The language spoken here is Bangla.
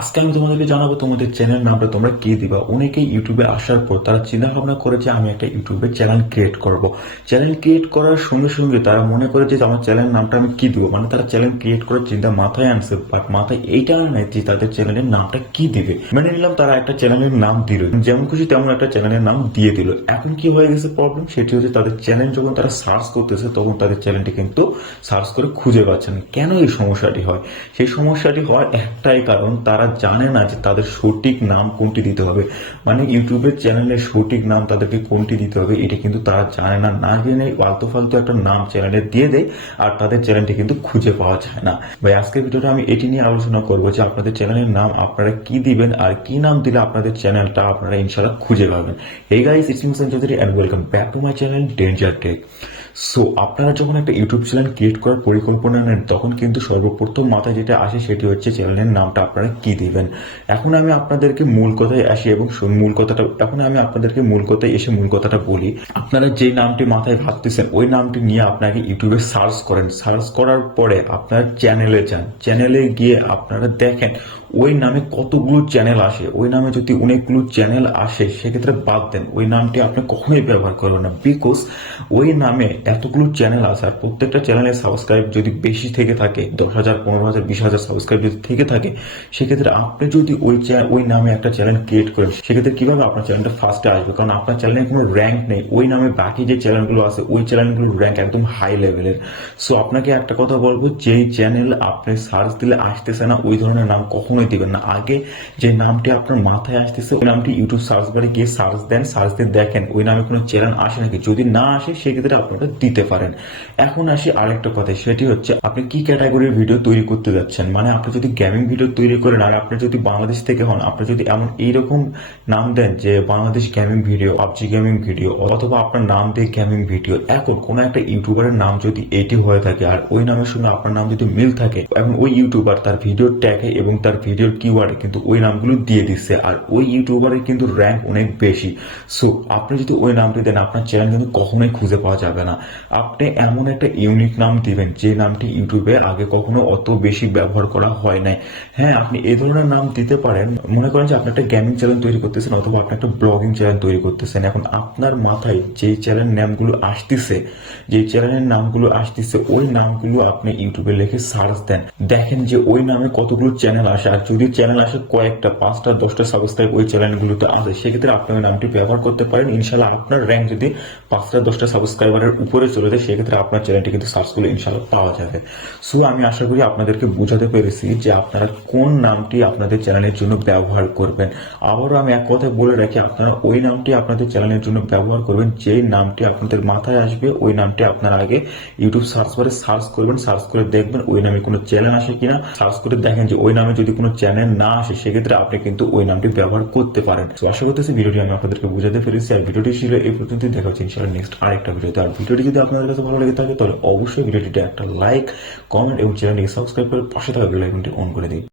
আজকে আমি তোমাদেরকে জানাবো তোমাদের চ্যানেল নামটা তোমরা কি দিবা। অনেকেই ইউটিউবে আসার পর তারা চিন্তা ভাবনা করে যে আমি একটা ইউটিউবে চ্যানেল ক্রিয়েট করব। চ্যানেল ক্রিয়েট করার সঙ্গে সঙ্গে তারা মনে করে যে আমার চ্যানেল নামটা আমি কি দিব, মানে তারা চ্যানেল ক্রিয়েট করার চিন্তা মাথায় আনছে, বাট মাথায় এইটা নেই যে তাদের চ্যানেলের নামটা কি দিবে। মেনে নিলাম তারা একটা চ্যানেলের নাম দিল, যেমন খুশি তেমন একটা চ্যানেলের নাম দিয়ে দিল। এখন কি হয়ে গেছে প্রবলেম, সেটি হচ্ছে তাদের চ্যানেল যখন তারা সার্চ করতেছে তখন তাদের চ্যানেলটি কিন্তু সার্চ করে খুঁজে পাচ্ছে না। কেন এই সমস্যাটি হয়? সেই সমস্যাটি হয় একটাই কারণ, তারা জানে না যে তাদের সঠিক নাম কোনটি দিতে হবে। মানে ইউটিউবের চ্যানেলের সঠিক নাম তাদেরকে কোনটি দিতে হবে এটা কিন্তু তারা জানে না। না জেনে আলতু ফালতু একটা নাম চ্যানেলে দিয়ে দেয় আর তাদের চ্যানেলটি কিন্তু খুঁজে পাওয়া যায় না। ভাই আজকের ভিডিওটা আমি এটি নিয়ে আলোচনা করবো যে আপনাদের চ্যানেলের নাম আপনারা কি দিবেন আর কি নাম দিলে আপনাদের চ্যানেলটা আপনারা ইনশাআল্লাহ খুঁজে পাবেন। এই guys, it's me Sanjay Chowdhury and welcome back to my channel danger tech. So আপনারা যখন একটা ইউটিউব চ্যানেল ক্রিয়েট করার পরিকল্পনা নেন তখন কিন্তু সর্বপ্রথম মাথায় যেটা আসে সেটি হচ্ছে চ্যানেলের নামটা আপনারা কি দিবেন। এখন আমি আপনাদেরকে মূল কথায় আসি এবং মূল কথাটা বলি। আপনারা যে নামটি মাথায় ভাবতেছেন ওই নামটি নিয়ে আপনাকে ইউটিউবে সার্চ করেন। সার্চ করার পরে আপনার চ্যানেলে যান, চ্যানেলে গিয়ে আপনারা দেখেন ওই নামে কতগুলো চ্যানেল আসে। ওই নামে যদি অনেকগুলো চ্যানেল আসে সেক্ষেত্রে বাদ দেন, ওই নামটি আপনি কখনোই ব্যবহার করবেন না। বিকজ ওই নামে এতগুলো চ্যানেল আছে আর প্রত্যেকটা চ্যানেলের সাবস্ক্রাইব যদি বেশি থেকে থাকে, 10,000, 15,000, 20,000 সাবস্ক্রাইব যদি থেকে থাকে, সেক্ষেত্রে আপনি যদি ওই নামে একটা চ্যানেল ক্রিয়েট করেন সেক্ষেত্রে কিভাবে আপনার চ্যানেলটা ফার্স্টে আসবে? কারণ আপনার চ্যানেলের কোনো র্যাঙ্ক নেই। ওই নামে বাকি যে চ্যানেলগুলো আছে ওই চ্যানেলগুলোর র্যাঙ্ক একদম হাই লেভেলের। সো আপনাকে একটা কথা বলবো, যেই চ্যানেল আপনি সার্চ দিলে আসতেছে না ওই ধরনের নাম কখনোই দিবেন না। আগে যে নামটি আপনার মাথায় আসতেছে ওই নামটি ইউটিউব সার্চ বারে গিয়ে সার্চ দেন, সার্চ দিয়ে দেখেন ওই নামে কোনো চ্যানেল আসে নাকি। যদি না আসে সেক্ষেত্রে আপনারা দিতে পারেন। এখন আসি আরেকটা কথা, সেটি হচ্ছে আপনি কি ক্যাটাগরির ভিডিও তৈরি করতে যাচ্ছেন। মানে আপনি যদি গেমিং ভিডিও তৈরি করেন আর আপনি যদি বাংলাদেশ থেকে হন, আপনি যদি এমন এইরকম নাম দেন যে Bangladesh gaming video, PUBG gaming video, অথবা আপনার নাম দিয়ে গেমিং ভিডিও, এখন কোনো একটা ইউটিউবারের নাম যদি এটি হয়ে থাকে আর ওই নামের সঙ্গে আপনার নাম যদি মিল থাকে, এখন ওই ইউটিউবার তার ভিডিওর ট্যাগে এবং তার ভিডিওর কিওয়ার্ডে কিন্তু ওই নামগুলো দিয়ে দিচ্ছে আর ওই ইউটিউবারের কিন্তু র্যাঙ্ক অনেক বেশি। সো আপনি যদি ওই নামটি দেন আপনার চ্যানেল কিন্তু কখনোই খুঁজে পাওয়া যাবে না। আপনি এমন একটা ইউনিক নাম দিবেন যে নামটি ইউটিউবে আগে কখনো অত বেশি ব্যবহার করা হয় নাই। হ্যাঁ, আপনি এই ধরনের নাম দিতে পারেন। মনে করেন যে আপনি একটা গেমিং চ্যানেল তৈরি করতেছেন অথবা আপনি একটা ব্লগিং চ্যানেল তৈরি করতেছেন। এখন আপনার মাথায় যেই চ্যানেল নামগুলো আসতেছে, যেই চ্যানেলের নামগুলো আসতেছে ওই নামগুলো আপনি ইউটিউবে লিখে সার্চ দেন, দেখেন যে ওই নামে কতগুলো চ্যানেল আসে। আর যদি চ্যানেল আসে কয়েকটা, 5টা, 10টা সাবস্ক্রাইব ওই চ্যানেলগুলোতে আসে, সেক্ষেত্রে আপনি ওই নামটি ব্যবহার করতে পারেন। ইনশাল্লাহ আপনার র্যাঙ্ক যদি 5টা 10টা সাবস্ক্রাইবারের উপরে চলে যায় সেক্ষেত্রে আপনার চ্যানেলটি কিন্তু সার্চ করলে ইনশাল্লাহ পাওয়া যাবে। সো আমি আশা করি আপনাদেরকে বোঝাতে পেরেছি যে আপনারা কোন নামটি আপনাদের চ্যানেলের জন্য ব্যবহার করবেন। আবারও আমি এক কথায় বলে রাখি, আপনারা ওই নামটি আপনাদের চ্যানেলের জন্য ব্যবহার করবেন যে নামটি আপনাদের মাথায় আসবে। ওই নামটি আপনার আগে ইউটিউব সার্চ বারে সার্চ করবেন, সার্চ করে দেখবেন ওই নামে কোনো চ্যানেল আসে কিনা। সার্চ করে দেখেন যে ওই নামে যদি কোনো চ্যানেল না আসে সেক্ষেত্রে আপনি কিন্তু ওই নামটি ব্যবহার করতে পারেন। তো আশা করতেছি ভিডিওটি আমি আপনাদেরকে বোঝাতে পেরেছি। আর ভিডিওটি ছিল এই পর্যন্ত, দেখা হচ্ছে ইনশাআল্লাহ নেক্সট আরেকটা ভিডিওতে। আর ভিডিওটি যদি আপনাদের কাছে ভালো লেগে থাকে তাহলে অবশ্যই ভিডিওটিতে একটা লাইক, কমেন্ট এবং চ্যানেলটিকে সাবস্ক্রাইব করে পাশে থাকা বেল আইকনটি অন করে দিন।